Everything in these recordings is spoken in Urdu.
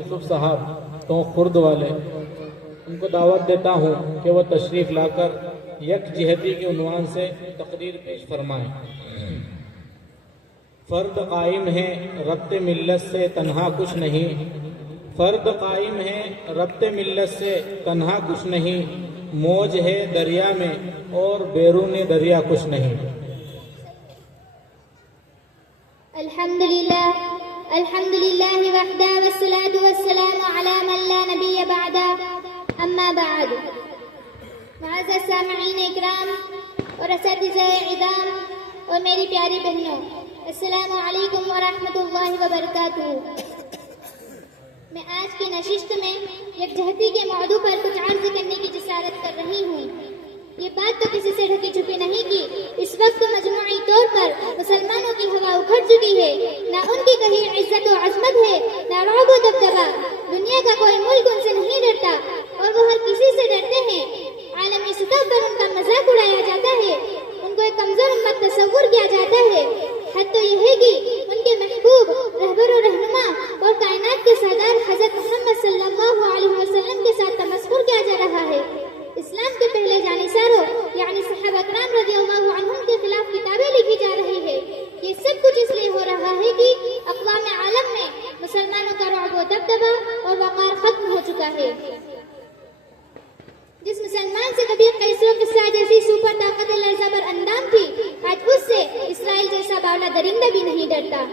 یوسف صاحب تو خرد والے، ان کو دعوت دیتا ہوں کہ وہ تشریف لا کر یک جہتی کے عنوان سے تقریر پیش فرمائیں۔ فرد قائم ہے ربط ملت سے تنہا کچھ نہیں، فرد قائم ہے ربط ملت سے تنہا کچھ نہیں، موج ہے دریا میں اور بیرون دریا کچھ نہیں۔ الحمدللہ وحدہ والصلاة والسلام علی من لا نبی بعدہ، اما بعد۔ معزز سامعین اکرام اور اساتذہ اعزام اور میری پیاری بہنوں، السلام علیکم ورحمۃ اللہ وبرکاتہ۔ میں آج کی نشست میں یکجہتی کے موضوع پر کچھ عرض کرنے کی جسارت کر رہی ہوں۔ یہ بات تو کسی سے ڈھکی چھپی نہیں کہ اس وقت مجموعی طور پر مسلمانوں کی ہوا اکھڑ چکی ہے، نہ ان کی کہیں عزت و عظمت ہے، نہ رعب و دبدبہ۔ دنیا کا کوئی ملک ان سے نہیں ڈرتا اور وہ ہر کسی سے ڈرتے ہیں۔ عالمی سطح پر ان کا مذاق اڑایا جاتا ہے، ان کو ایک کمزور امت تصور کیا جاتا ہے۔ حد تو یہ ہے کہ ان کے محبوب رہبر و رہنما اور کائنات کے سردار حضرت محمد صلی اللہ علیہ وسلم کے ساتھ تمسخر کیا جا رہا ہے۔ اسلام کے پہلے جانثاروں یعنی صحابہ کرام رضی اللہ عنہم کے خلاف کتابیں لکھی جا رہی ہے۔ یہ سب کچھ اس لیے ہو رہا ہے کہ اقوام عالم میں مسلمانوں کا رعب و دبدبہ اور وقار ختم ہو چکا ہے۔ جس مسلمان سے کبھی قیصر و کسریٰ جیسی سپر طاقت لرزہ بر اندام تھی، آج اس سے اسرائیل جیسا باولا درندہ بھی نہیں ڈرتا۔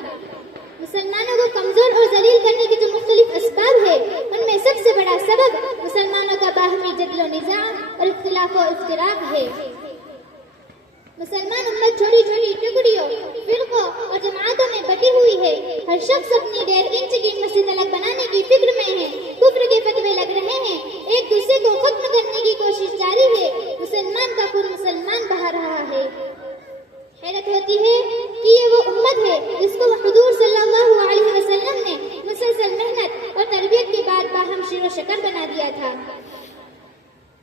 مسلمانوں کو کمزور اور ذلیل کرنے کے جو مختلف اسباب ہے، ان میں سب سے بڑا سبب مسلمانوں کا باہمی جدل و نزاع اور اختلاف و افتراق ہے۔ مسلمان امت چھوٹی چھوٹی ٹکڑیوں، فرقوں اور جماعتوں میں بٹی ہوئی ہے۔ ہر شخص اپنی 1.5 انچ کی مسجد الگ بنانے کی فکر میں ہے، کفر کے فتوے لگ رہے ہیں، ایک دوسرے کو ختم کرنے کی کوشش جاری ہے، مسلمان کا خون مسلمان بہا رہا ہے۔ حیرت ہوتی ہے کہ یہ وہ امت ہے جس کو حضور صلی اللہ علیہ وسلم نے مسلسل محنت اور تربیت کے بعد باہم شیر و شکر بنا دیا تھا۔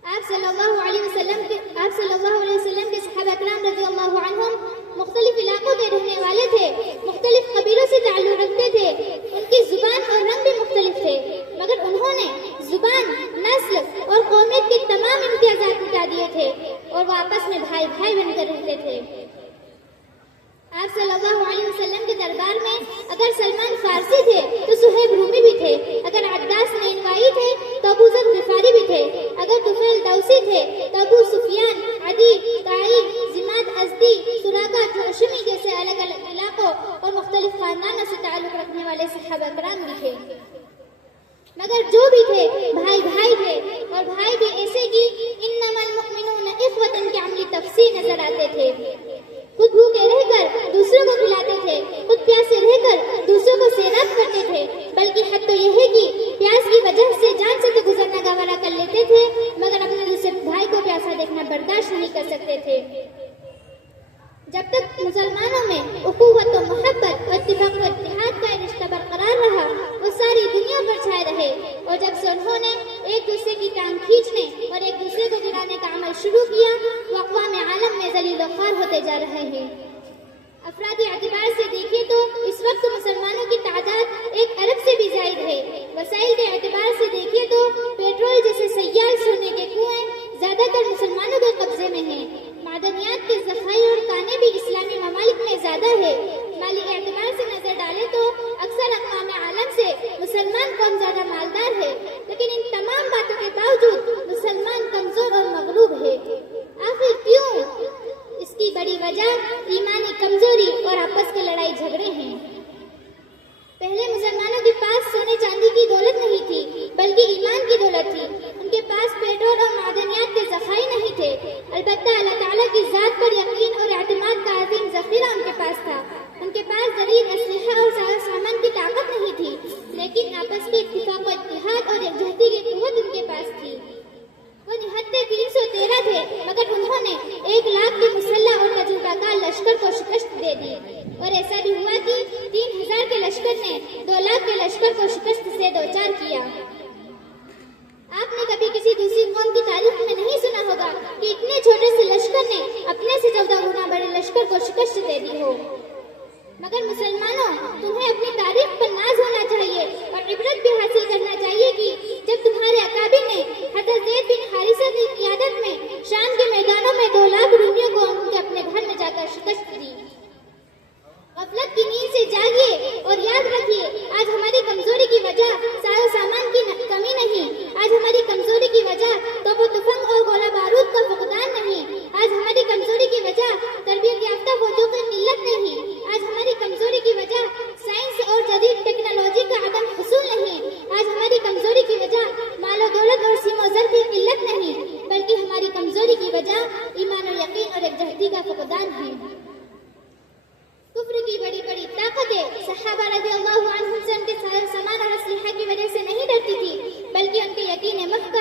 آپ صلی اللہ علیہ وسلم کے صحابہ کرام رضی اللہ عنہم مختلف علاقوں کے رہنے والے تھے، مختلف قبیلوں سے تعلق رکھتے تھے، ان کی زبان اور رنگ بھی مختلف تھے، مگر انہوں نے زبان، نسل اور قومیت کے تمام امتیازات مٹا دیے تھے اور وہ آپس میں بھائی بھائی بن کر رہتے تھے۔ آپ صلی اللہ علیہ وسلم کے دربار میں اگر سلمان فارسی تھے تو صہیب رومی بھی تھے، اگر عباس نینوائی تھے تو ابو ذر غفاری بھی تھے، اگر طفیل دوسی تھے تو ابو سفیان، عدی، قائی، زماد ازدی، سراقہ جوشمی جیسے الگ الگ علاقوں اور مختلف خاندانوں سے تعلق رکھنے والے صحابہ کرام بھی تھے۔ مگر جو بھی تھے بھائی بھائی تھے، اور بھائی بھی ایسے کہ انما المؤمنون اخوة کے عملی تفسیر نظر آتے تھے۔ خود بھوکے رہ کر دوسروں کو کھلاتے تھے، خود پیاسے رہ کر دوسروں کو سیراب کرتے تھے، بلکہ حد تو یہ ہے کہ پیاس کی وجہ سے جان سے تو گزرنا گوارا کر لیتے تھے، مگر اپنے دوسرے بھائی کو پیاسا دیکھنا برداشت نہیں کر سکتے تھے۔ جب تک مسلمانوں میں اخوت و محبت اور اتفاق و اتحاد کا رشتہ برقرار رہا، وہ ساری دنیا پر چھائے رہے، اور جب سے انہوں نے ایک دوسرے کی ٹانگ کھینچنے اور ایک دوسرے کو گرانے کا عمل شروع کیا، وہ اقوام عالم میں ذلیل و خوار ہوتے جا رہے ہیں۔ افرادی اعتبار سے دیکھیں تو اس وقت مسلمانوں کی تعداد 1 ارب سے بھی زائد ہے۔ وسائل کے اعتبار سے دیکھیں تو پیٹرول جیسے سیال سونے کے کنویں زیادہ تر مسلمانوں کے قبضے میں ہیں، معدنیات کے ذخائر اور کانیں بھی اسلامی ممالک میں زیادہ ہے۔ مالی اعتبار سے نظر ڈالیں تو اکثر اقوام عالم سے مسلمان قوم زیادہ مالدار ہے، لیکن ان تمام باتوں کے باوجود مسلمان کمزور اور مغلوب ہے۔ آخر کیوں؟ اس کی بڑی وجہ ایمانی کمزوری اور آپس کے لڑائی جھگڑے ہیں۔ پہلے مسلمانوں کے پاس سونے چاندی کی دولت نہیں تھی، بلکہ ایمان کی دولت تھی۔ ان کے پاس پیٹرول اور معدنیات کے ذخائر نہیں تھے، البتہ اللہ تعالیٰ کی ذات پر یقین اور اعتماد کا عظیم ذخیرہ ان کے پاس تھا۔ ان کے پاس زرعی اسلحہ اور سامان کی طاقت نہیں تھی، لیکن آپس کے اتفاق و اتحاد اور یکجہتی کی قوت ان کے پاس تھی۔ وہ نہتے 313 تھے، مگر انہوں نے 1 لاکھ کے مسلح اور تجربہ کار لشکر کو شکست دے دی، اور ایسا بھی ہوا کہ 3000 کے لشکر نے 2 لاکھ کے لشکر کو شکست سے دوچار کیا۔ آپ نے کبھی کسی دوسری قوم کی تاریخ میں نہیں سنا ہوگا کہ اتنے چھوٹے سے لشکر نے اپنے سے 14 گنا بڑے لشکر کو شکست دے دی ہو۔ مگر مسلمانوں، تمہیں اپنی تاریخ پر ناز ہونا چاہیے اور عبرت بھی حاصل کرنی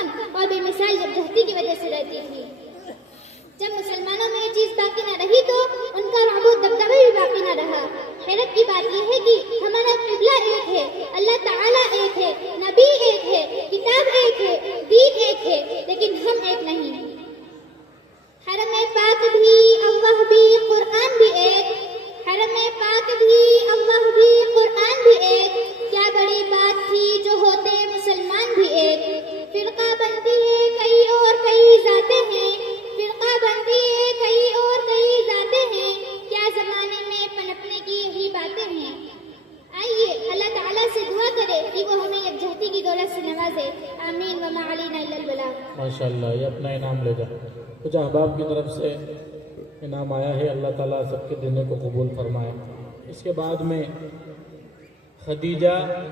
پراپن اور بے مثال یکجہتی کی وجہ سے رہتی تھی۔ جب مسلمانوں میں یہ چیز باقی نہ رہی تو ان کا رعب و دبدبہ بھی باقی نہ رہا۔ حیرت کی بات یہ ہے کہ ہمارا قبلہ ایک ہے، اللہ تعالیٰ ایک ہے، نبی ایک ہے، کتاب ایک ہے، دین ایک ہے، لیکن ہم ایک نہیں۔ حرم پاک بھی، اللہ بھی، قرآن بھی ایک۔ حرم پاک بھی، اللہ بھی، قرآن بھی ایک۔ کیا بڑی بات تھی جو ہوتے مسلمان بھی ایک۔ فرقہ بندی ہے کئی اور کئی ذاتیں ہیں، فرقہ بندی ہے کئی اور کئی ذاتیں ہیں، کیا زمانے میں پنپنے کی یہی باتیں ہیں۔ آئیے اللہ تعالیٰ سے دعا کرے کہ وہ ہمیں یکجہتی کی دولت سے نوازے۔ آمین وما علینا الا البلاغ۔ ماشاءاللہ، یہ اپنا انعام لے جائے۔ کچھ احباب کی طرف سے انعام آیا ہے، اللہ تعالیٰ سب کے دینے کو قبول فرمائے۔ اس کے بعد میں خدیجہ